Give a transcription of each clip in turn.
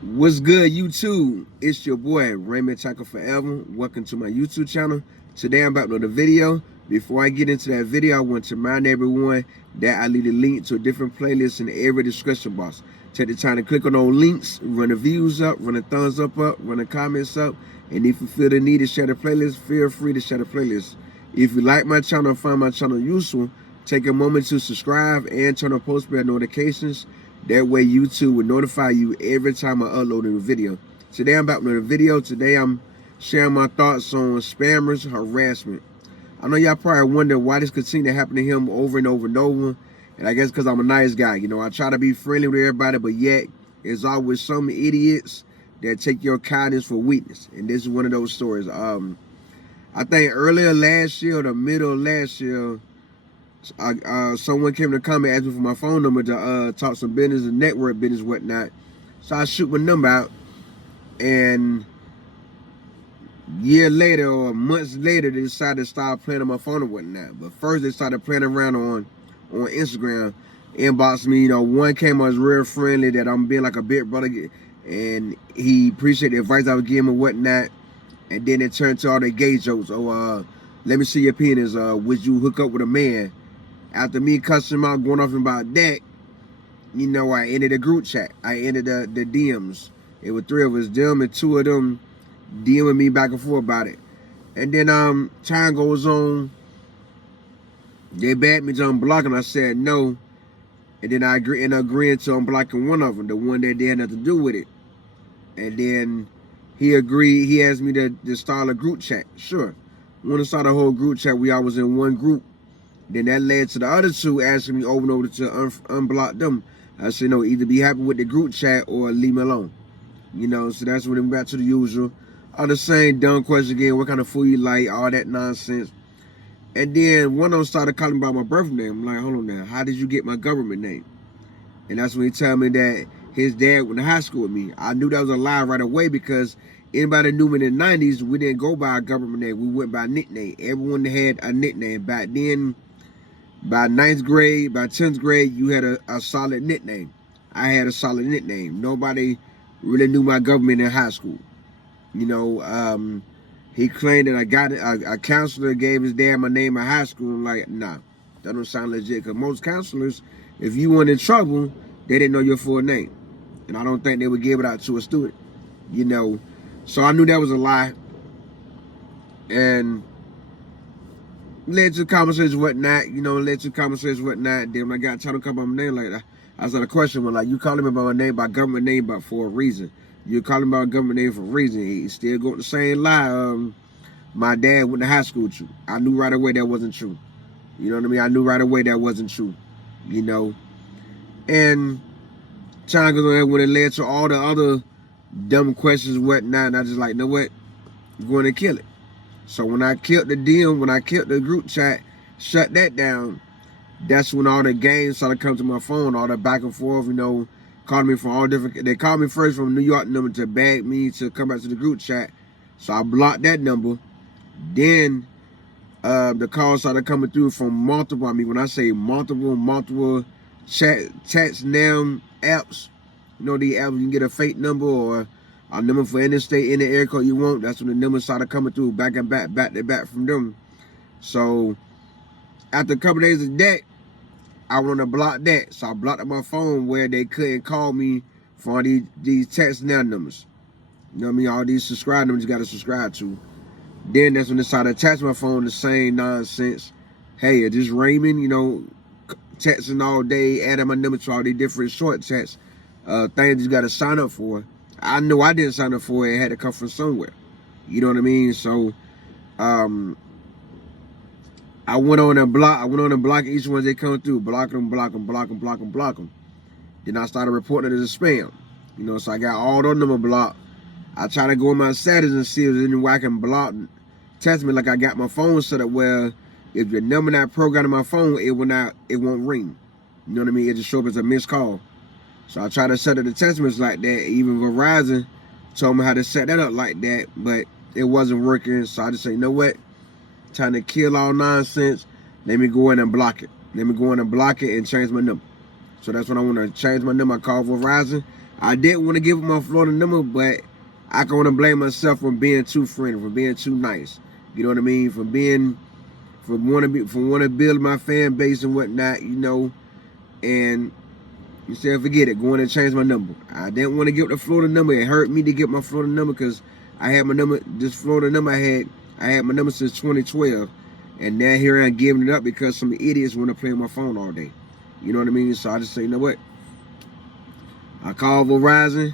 What's good, YouTube? It's your boy Raymondtacular Forever. Welcome to my YouTube channel. Today I'm about to do a video. Before I get into that video, I want to remind everyone that I leave a link to a different playlist in every description box. Take the time to click on those links, run the views up, run the thumbs up, run the comments up, and if you feel the need to share the playlist, feel free to share the playlist. If you like my channel and find my channel useful, take a moment to subscribe and turn on post bell notifications. That way YouTube will notify you every time I upload a new video. Today I'm about to do a video. Today I'm sharing my thoughts on spammers harassment. I know y'all probably wonder why this continue to happen to him over and over and over. And I guess because I'm a nice guy. You know, I try to be friendly with everybody, but yet there's always some idiots that take your kindness for weakness. And this is one of those stories. I think earlier last year or the middle of last year, someone came to come and asked me for my phone number to talk some business and network business, whatnot. So I shoot my number out, and year later or months later, they decided to start playing on my phone and whatnot. But first, they started playing around on Instagram, inbox me. You know, one came was real friendly that I'm being like a big brother, and he appreciated the advice I was giving him and whatnot. And then it turned to all the gay jokes. Oh, let me see your penis. Would you hook up with a man? After me cussing him out, going off about that, you know, I ended a group chat. I ended the DMs. It was three of us, them and two of them DMing me back and forth about it. And then time goes on. They begged me to unblock and I said no. And then I ended up agreeing to unblocking one of them, the one that they had nothing to do with it. And then he agreed. He asked me to start a group chat. Sure. Want to start a whole group chat. We all was in one group. Then that led to the other two asking me over and over to unblock them. I said, no, either be happy with the group chat or leave me alone. You know, so that's when we went back to the usual. All the same dumb question again, what kind of food you like, all that nonsense. And then one of them started calling me by my birth name. I'm like, hold on now, how did you get my government name? And that's when he told me that his dad went to high school with me. I knew that was a lie right away because anybody knew me in the 90s, we didn't go by a government name. We went by a nickname. Everyone had a nickname. Back then, by 9th grade, by 10th grade, you had a solid nickname. I had a solid nickname. Nobody really knew my government in high school. You know, he claimed that I got it. A counselor gave his dad my name in high school. I'm like, nah, that don't sound legit. Because most counselors, if you were in trouble, they didn't know your full name. And I don't think they would give it out to a student. You know, so I knew that was a lie. And led to conversations, whatnot, you know, whatnot. Then when I got trying to come by my name like that, I started a question, like, you calling me by my name, by government name, but for a reason. You're calling me by a government name for a reason. He still going the same lie. My dad went to high school with you. I knew right away that wasn't true. You know what I mean? I knew right away that wasn't true. You know? And time goes on when it led to all the other dumb questions, whatnot, and I just like, you know what? I'm going to kill it. So when I killed the DM, when I killed the group chat, shut that down, that's when all the games started coming to my phone, all the back and forth, you know, calling me from all different, they called me first from New York number to beg me to come back to the group chat. So I blocked that number. Then the calls started coming through from multiple, I mean, when I say multiple chats now, apps, you know, the apps, you can get a fake number or a number for any state, any area code you want. That's when the numbers started coming through back to back from them. So after a couple days of that, I want to block that. So I blocked my phone where they couldn't call me for all these text now numbers. You know what I mean? All these subscribe numbers you got to subscribe to. Then that's when they started attaching my phone the same nonsense. Hey, is this Raymond? You know, texting all day, adding my number to all these different short texts, things you got to sign up for. I know I didn't sign up for it. It had to come from somewhere. You know what I mean? So, I went on and block each one as they come through. Block them. Then I started reporting it as a spam. You know, so I got all those numbers blocked. I try to go in my settings and see if there's any way I can block. Test me like I got my phone set up where if your number not programmed in my phone, it won't ring. You know what I mean? It just show up as a missed call. So I tried to set up the attachments like that. Even Verizon told me how to set that up like that, but it wasn't working. So I just say, you know what? Time to kill all nonsense. Let me go in and block it. Let me go in and block it and change my number. So that's when I want to change my number. I call Verizon. I didn't want to give up my Florida number, but I can want to blame myself for being too friendly, for being too nice. You know what I mean? For want to build my fan base and whatnot. You know, and you said forget it, going to change my number. I didn't want to give up the Florida number. It hurt me to get my Florida number because I had my number. This Florida number I had my number since 2012, and now here I'm giving it up because some idiots want to play on my phone all day. You know what I mean? So I just say, you know what? I called Verizon,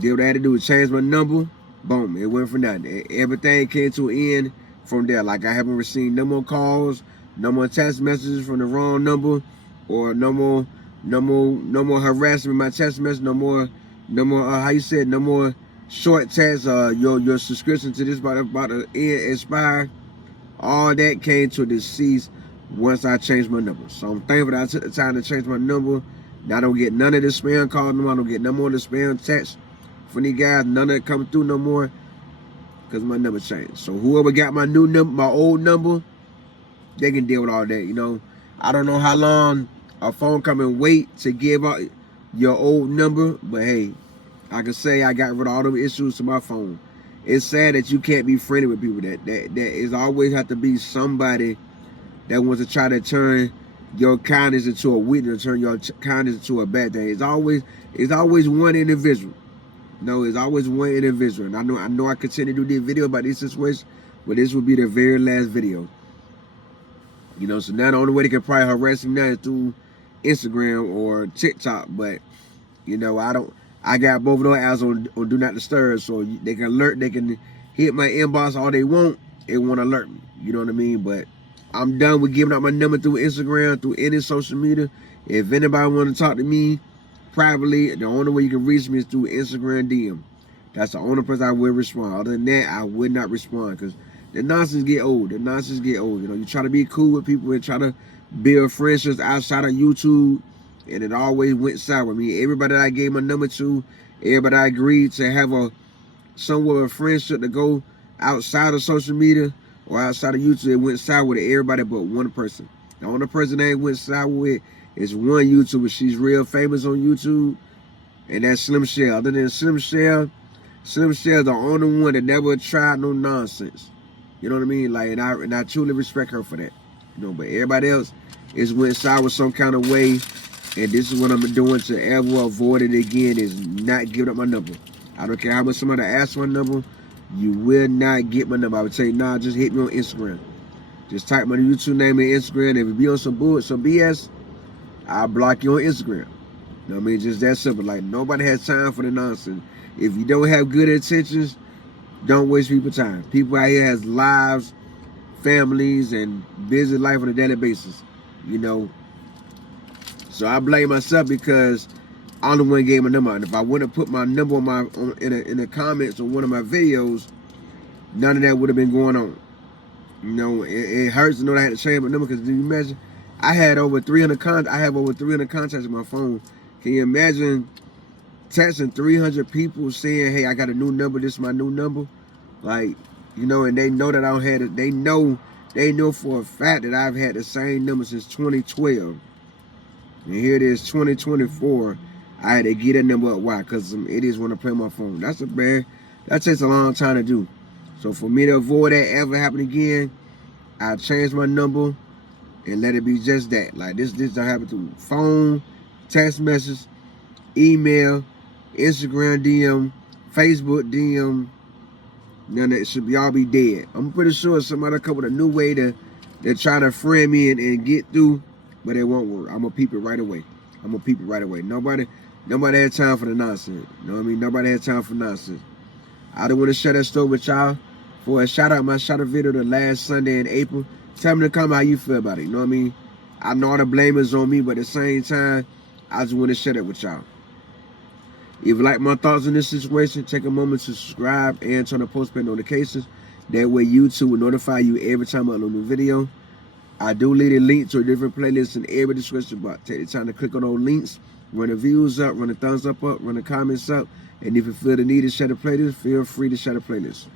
did what I had to do, change my number, boom, it went for nothing. Everything came to an end from there. Like I haven't received no more calls, no more text messages from the wrong number, or no more harassment in my text message, no more no more short text, your subscription to this about to expire. All that came to the cease once I changed my number. So I'm thankful that I took the time to change my number. Now I don't get none of the spam calls no more. I don't get no more of the spam texts from these guys. None of it coming through no more because my number changed. So whoever got my new number, my old number, they can deal with all that. You know, I don't know how long a phone come and wait to give out your old number, but hey, I can say I got rid of all them issues to my phone. It's sad that you can't be friendly with people. That is always have to be somebody that wants to try to turn your kindness into a weakness, turn your kindness into a bad thing. It's always one individual. No, it's always one individual. And I know I continue to do this video about this situation, but this will be the very last video. You know, so now the only way they can probably harass me now is through Instagram or TikTok. But you know, I got both of those apps on Do Not Disturb, so they can alert. They can hit my inbox all they want. It won't alert me. You know what I mean? But I'm done with giving out my number through Instagram, through any social media. If anybody want to talk to me privately, the only way you can reach me is through Instagram DM. That's the only person I will respond. Other than that, I would not respond because the nonsense get old. The nonsense get old. You know, you try to be cool with people and try to build friendships outside of YouTube, and it always went sour with me. Everybody that I gave my number to, everybody I agreed to have somewhat of a friendship to go outside of social media or outside of YouTube, it went sour with everybody but one person. The only person that went sour with is one YouTuber. She's real famous on YouTube, and that's Slim Shell. Other than Slim Shell's the only one that never tried no nonsense. You know what I mean? Like, and I truly respect her for that. You know, but everybody else is went sour some kind of way, and this is what I'm doing to ever avoid it again, is not giving up my number. I don't care how much somebody asks my number, you will not get my number. I would say, nah, just hit me on Instagram. Just type my YouTube name in Instagram. If you be on some BS, I'll block you on Instagram. You know what I mean? Just that simple. Like, nobody has time for the nonsense. If you don't have good intentions, don't waste people's time. People out here has lives, families, and busy life on a daily basis. You know? So I blame myself because I'm the one who gave my number. And if I wouldn't have put my number in the comments on one of my videos, none of that would have been going on. You know, it hurts to know that I had to change my number, because do you imagine? I have over 300 contacts on my phone. Can you imagine texting 300 people saying, hey, I got a new number, this is my new number? Like, you know, and they know that I don't have it. They know for a fact that I've had the same number since 2012. And here it is, 2024. I had to get that number up. Why? Because some idiots want to play my phone. That takes a long time to do. So for me to avoid that ever happening again, I changed my number and let it be just that. Like, this don't happen through phone, text message, email, Instagram DM, Facebook DM. None of it should all be dead. I'm pretty sure somebody come with a new way to try to friend me and get through, but it won't work. I'm gonna peep it right away. Nobody had time for the nonsense. You know what I mean? Nobody had time for nonsense. I don't want to share that story with y'all. For a shout out, my shout out video the last Sunday in April. Tell me to comment how you feel about it. You know what I mean? I know all the blame is on me, but at the same time, I just want to share that with y'all. If you like my thoughts on this situation, take a moment to subscribe and turn on post notifications. That way YouTube will notify you every time I upload a new video. I do leave a link to a different playlist in every description box. Take the time to click on those links, run the views up, run the thumbs up, run the comments up, and if you feel the need to share the playlist, feel free to share the playlist.